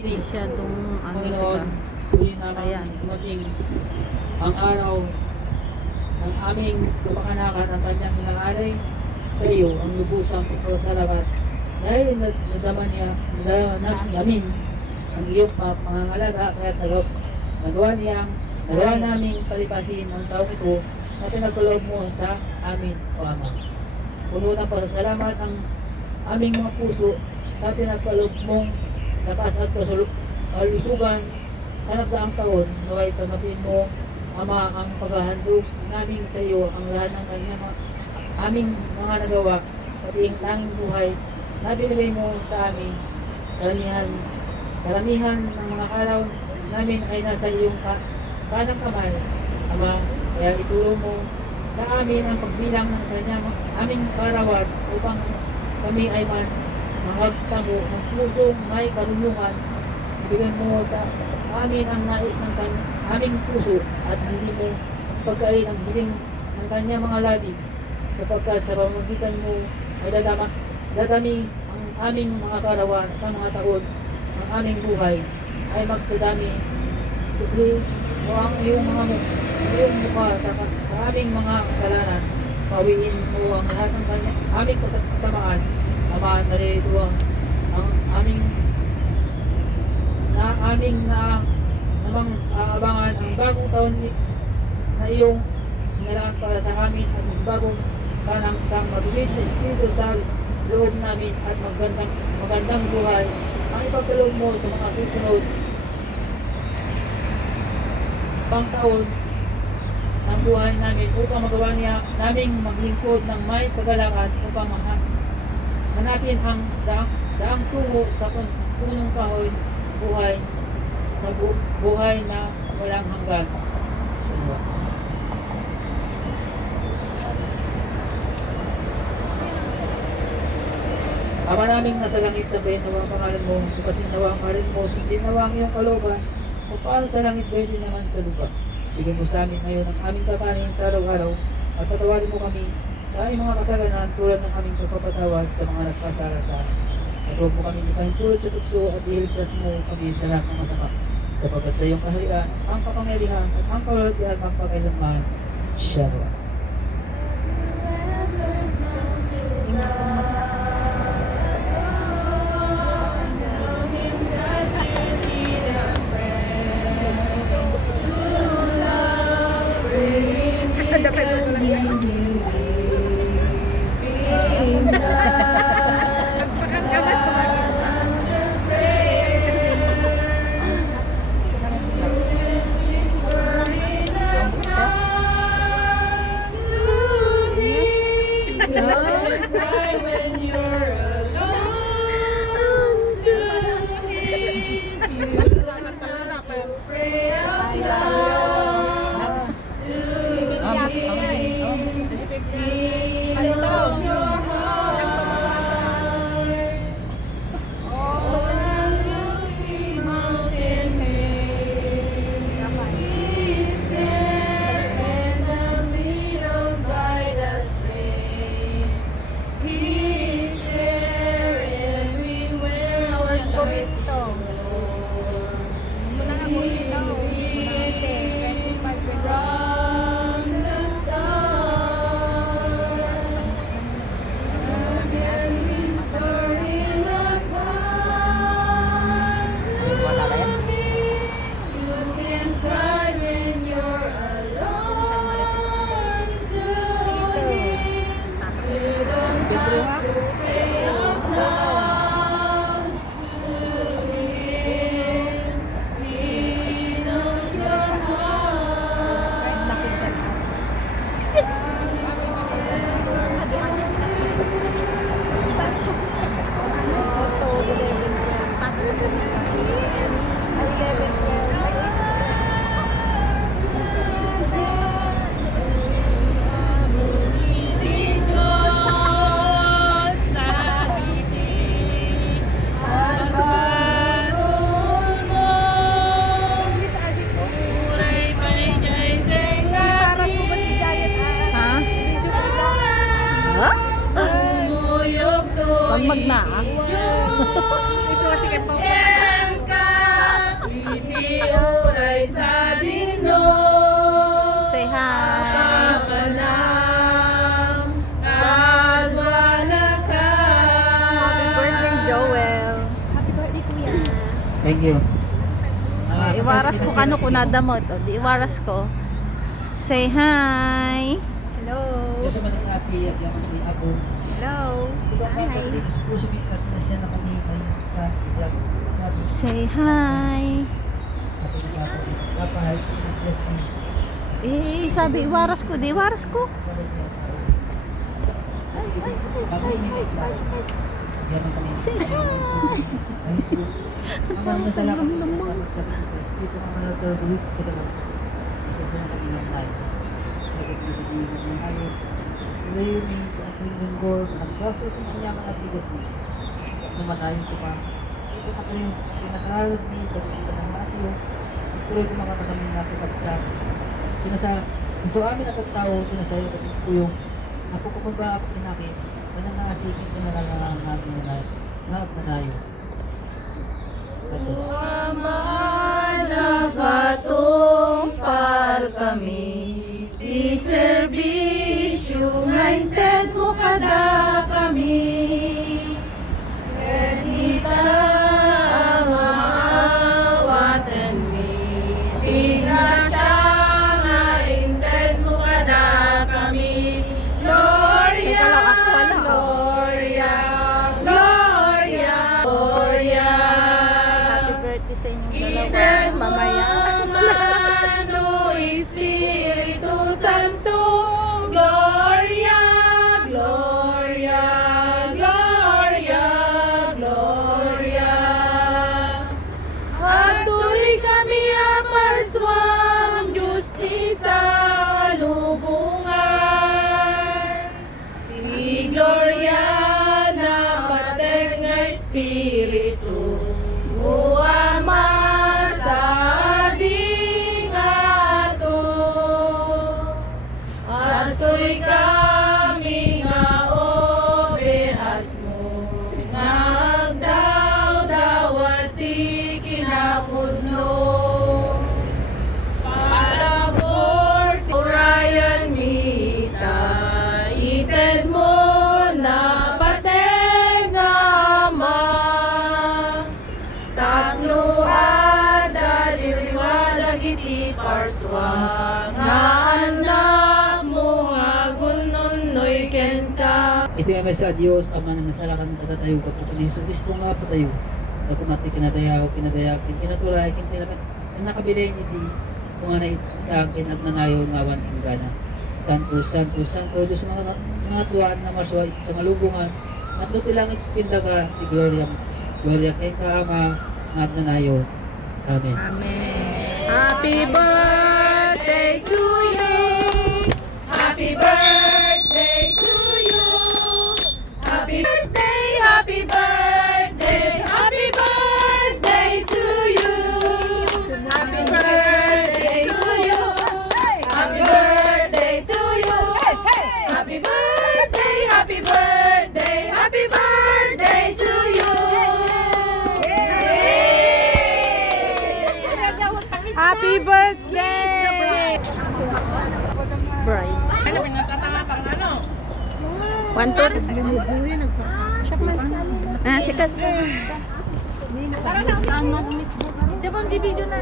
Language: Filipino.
Masyadong Panginoon, diba? huli naman Ayan. dumating ang araw ng aming kapakanakan ang kanyang nangalay sa iyo ang lubusang pasalamat dahil nadama namin ang iyong pangangalaga kaya nagawa namin palipasin ang taong ito na pinagkaloob mo sa amin, O Ama. Puno ng pasasalamat ang aming mga puso sa pinagkaloob mong lakas at kalusugan sa nagdaang taon. Naway tanggapin mo, Ama, ang paghahandog namin sa iyo ang lahat ng kanyang aming mga nagawa, pati ang tanging buhay na binigay mo sa amin. Karamihan ng mga araw namin ay nasa iyong kanang kamay, Ama, kaya ituro mo sa amin ang pagbilang ng kanyang aming karawat upang kami ay magtamo ng pusong may karunungan. Ibigay mo sa amin ang nais ng aming puso at hindi mo pagkain ang hiling ng kanyang mga labi, sapagkat sa pamamagitan mo ay dadami ang aming mga karawan at ang mga taon ang aming buhay ay magsadami. Tugli mo ang iyong mukha sa aming mga kasalanan. Pawiin mo ang lahat ng aming kasamaan. Ama, narito ang aming namang aabangan ang bagong taon na iyong hinalaan para sa amin at bagong kanang isang mabilis na espiritu sa loob namin at magandang buhay ang ipagkaloob mo sa mga susunod pang taon ng buhay namin upang magawa niya naming maglingkod ng may kagalakan upang hanapin ang daang tungo sa punong kahoy buhay sa buhay na walang hanggan. Ama naming nasa langit, sabihin nawa ang pangalan mo, tupatin nawa ang karin mo, sundin nawa ang iyong kalooban, kung paano sa langit gayon din naman sa lupa. Bigyan mo sa amin ngayon ang aming kakanin sa araw-araw at patawarin mo kami sa aming mga kasalanan tulad ng aming pagpapatawad sa mga nagpasala sa amin. At huwag mo kami ikahintulad sa tukso at iligtas mo kami sa lahat ng masama. Sapagkat sa iyong kaharian, ang kapangyarihan at ang kaluwalhatian magpakailanman. Shalom. Pag magna. Gusto ko sige po. Thank you. Iwaras ko kano ko nadamot. O, di iwaras ko. Say hi. Hello. Gusto man ang kasi yung si Apo. Hello. Diba ba Hi. gusto po sumikat na siya na kami kayo sabi Say hi. ako na kapahal sa mga Sabi iwaras ko. Di iwaras ko. Say hi. Ay, sus. Ang mga salamat sa dito ang mga nagtarulit kita lang. Kasi ang kami ng live. Nagkakita ng tayo. Ngayon ni ang lingkor, nagkaso ko ng yaman at bigat ni. Naman ayon ko pa. Ito ako yung pinakaharap ni pagkita ng masyo. Tuloy ko mga kanamin na kapagsa. So amin ako tao, sinasayo ko yung ako kapag ba ako pinakin, mananasikin ko na lang ang namin na nagnanayo. Nakatumpal kami, di serbisyo, minded mo kada kami. Ready sa awatan mi, di na siya, minded mo kada kami. Gloria, Gloria, Gloria, Gloria. Happy birthday sa inyong dalawa. Mamaya. Mano, Espiritu Santo. Gloria, Gloria, Gloria, Gloria. Ato'y kami aparswang justisa alubungan. Di Gloria na pateg nga Espiritu. O Ama sa ating ato. Ato'y kami nga obehas mo. Nagdaw-daw at di kinapudno. Para Fort Orion Mita, ited mo na pateg nga Ama. Tatlo ada diliwalag iti parswa nga anak mo nga gununnoy ken ka. Ito yung sa Diyos, Ama na nasalakan ng tayo kapag ni Jesus Cristo nga pa tayo. Pagkumati kinadayaw, kinaturay, nakabilin iti kung ano itakin at nanayaw ng awan ng gana. Santo, Santo, Santo, Diyos mga tuwan na marswa iti sa malubungan at luti lang itindaga ti Gloria, Gloria kay Kaama nga at nanayaw. Amen. Amen. Happy birthday to you. Happy birthday to you. Happy birthday, happy birthday, happy birthday to you. Happy birthday to you. Happy birthday to you. Happy birthday, happy birthday, happy birthday to you. Happy birthday! Bright. Ano, pinagtatanga pang ano? One, two. Sikat. Di ba, bibidyo na.